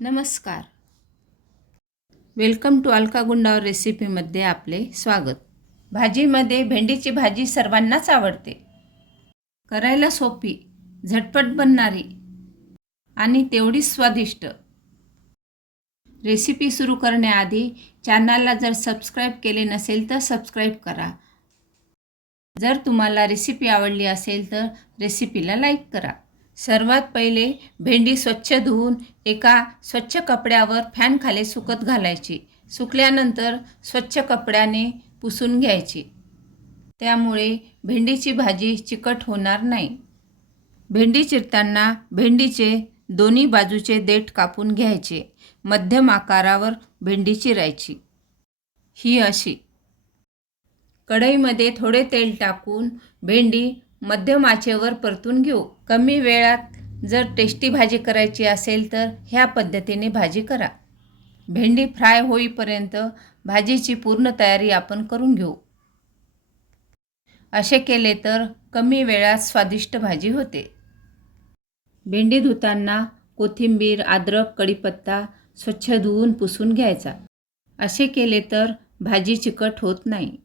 नमस्कार. Welcome to Alka गुंडावर रेसिपीमध्ये आपले स्वागत. भाजीमध्ये भेंडीची भाजी सर्वांनाच आवडते. करायला सोपी, झटपट बनणारी आणि तेवढीच स्वादिष्ट. रेसिपी सुरू करण्याआधी चॅनलला जर सबस्क्राईब केले नसेल तर सबस्क्राईब करा. जर तुम्हाला रेसिपी आवडली असेल तर रेसिपीला लाईक करा. सर्वात पहिले भेंडी स्वच्छ धुवून एका स्वच्छ कपड्यावर फॅन खाली सुकत घालायची. सुकल्यानंतर स्वच्छ कपड्याने पुसून घ्यायची. त्यामुळे भेंडीची भाजी चिकट होणार नाही. भेंडी चिरताना भेंडीचे दोन्ही बाजूचे देठ कापून घ्यायचे. मध्यम आकारावर भेंडी चिरायची. ही अशी. कढईमध्ये थोडे तेल टाकून भेंडी मध्यम आचेवर परतून घेऊ. कमी वेळात जर टेस्टी भाजी करायची असेल तर ह्या पद्धतीने भाजी करा. भेंडी फ्राय होईपर्यंत भाजीची पूर्ण तयारी आपण करून घेऊ. असे केले तर कमी वेळात स्वादिष्ट भाजी होते. भेंडी धुताना कोथिंबीर, अद्रक, कढीपत्ता स्वच्छ धुवून पुसून घ्यायचा. असे केले तर भाजी चिकट होत नाही.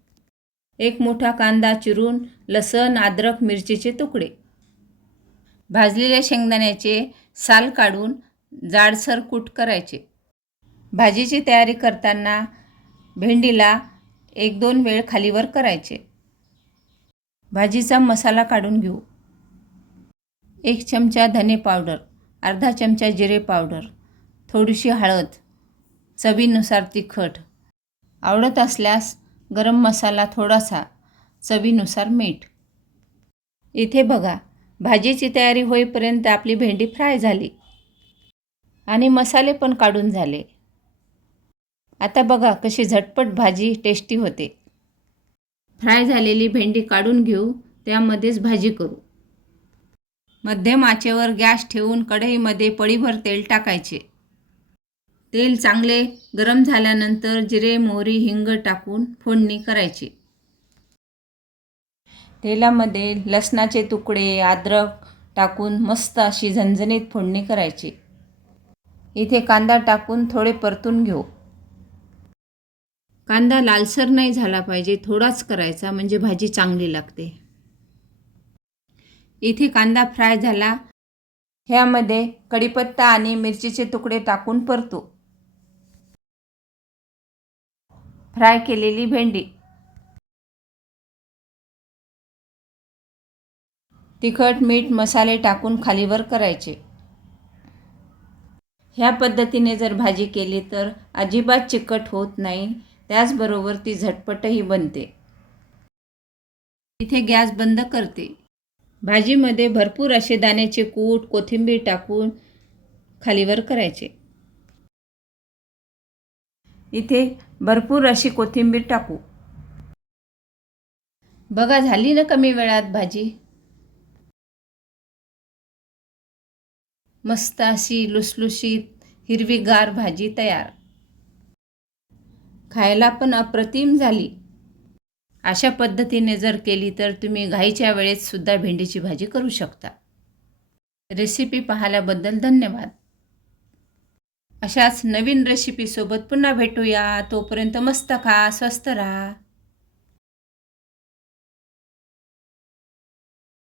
एक मोठा कांदा चिरून लसण, अद्रक, मिरचीचे तुकडे. भाजलेल्या शेंगदाण्याचे साल काढून जाडसर कूट करायचे. भाजीची तयारी करताना भेंडीला 1-2 वेळ खालीवर करायचे. भाजीचा मसाला काढून घेऊ. 1 चमचा धने पावडर, अर्धा चमचा जिरे पावडर, थोडीशी हळद, चवीनुसार तिखट, आवडत असल्यास गरम मसाला थोडासा, चवीनुसार मीठ. इथे बघा, भाजीची तयारी होईपर्यंत आपली भेंडी फ्राय झाली आणि मसाले पण काढून झाले. आता बघा कशी झटपट भाजी टेस्टी होते. फ्राय झालेली भेंडी काढून घेऊ. त्यामध्येच भाजी करू. मध्यम आचेवर गॅस ठेवून कढईमध्ये पळीभर तेल टाकायचे. तेल चांगले गरम झाल्यानंतर जिरे, मोहरी, हिंग टाकून फोडणी करायची. तेलामध्ये लसणाचे तुकडे, अद्रक टाकून मस्त अशी झणझणीत फोडणी करायची. इथे कांदा टाकून थोडे परतून घेऊ. कांदा लालसर नाही झाला पाहिजे, थोडाच करायचा म्हणजे भाजी चांगली लागते. इथे कांदा फ्राय झाला. ह्यामध्ये कढीपत्ता आणि मिरचीचे तुकडे टाकून परतू. फ्राय केलेली भेंडी, तिखट, मीठ, मसाले टाकून खालीवर करायचे. ह्या पद्धतीने जर भाजी केली तर अजिबात चिकट होत नाही. त्याचबरोबर ती झटपटही बनते. इथे गॅस बंद करते. भाजीमध्ये भरपूर असे दाण्याचे कूट, कोथिंबीर टाकून खालीवर करायचे. इथे भरपूर अशी कोथिंबीर टाकू. बघा, झाली ना कमी वेळात भाजी. मस्त अशी लुसलुशीत हिरवीगार भाजी तयार. खायला पण अप्रतिम झाली. अशा पद्धतीने जर केली तर तुम्ही घाईच्या वेळेत सुद्धा भेंडीची भाजी करू शकता. रेसिपी पाहिल्याबद्दल धन्यवाद. अशाच नवीन रेसिपीसोबत पुन्हा भेटूया. तोपर्यंत मस्त खा, स्वस्त राहा.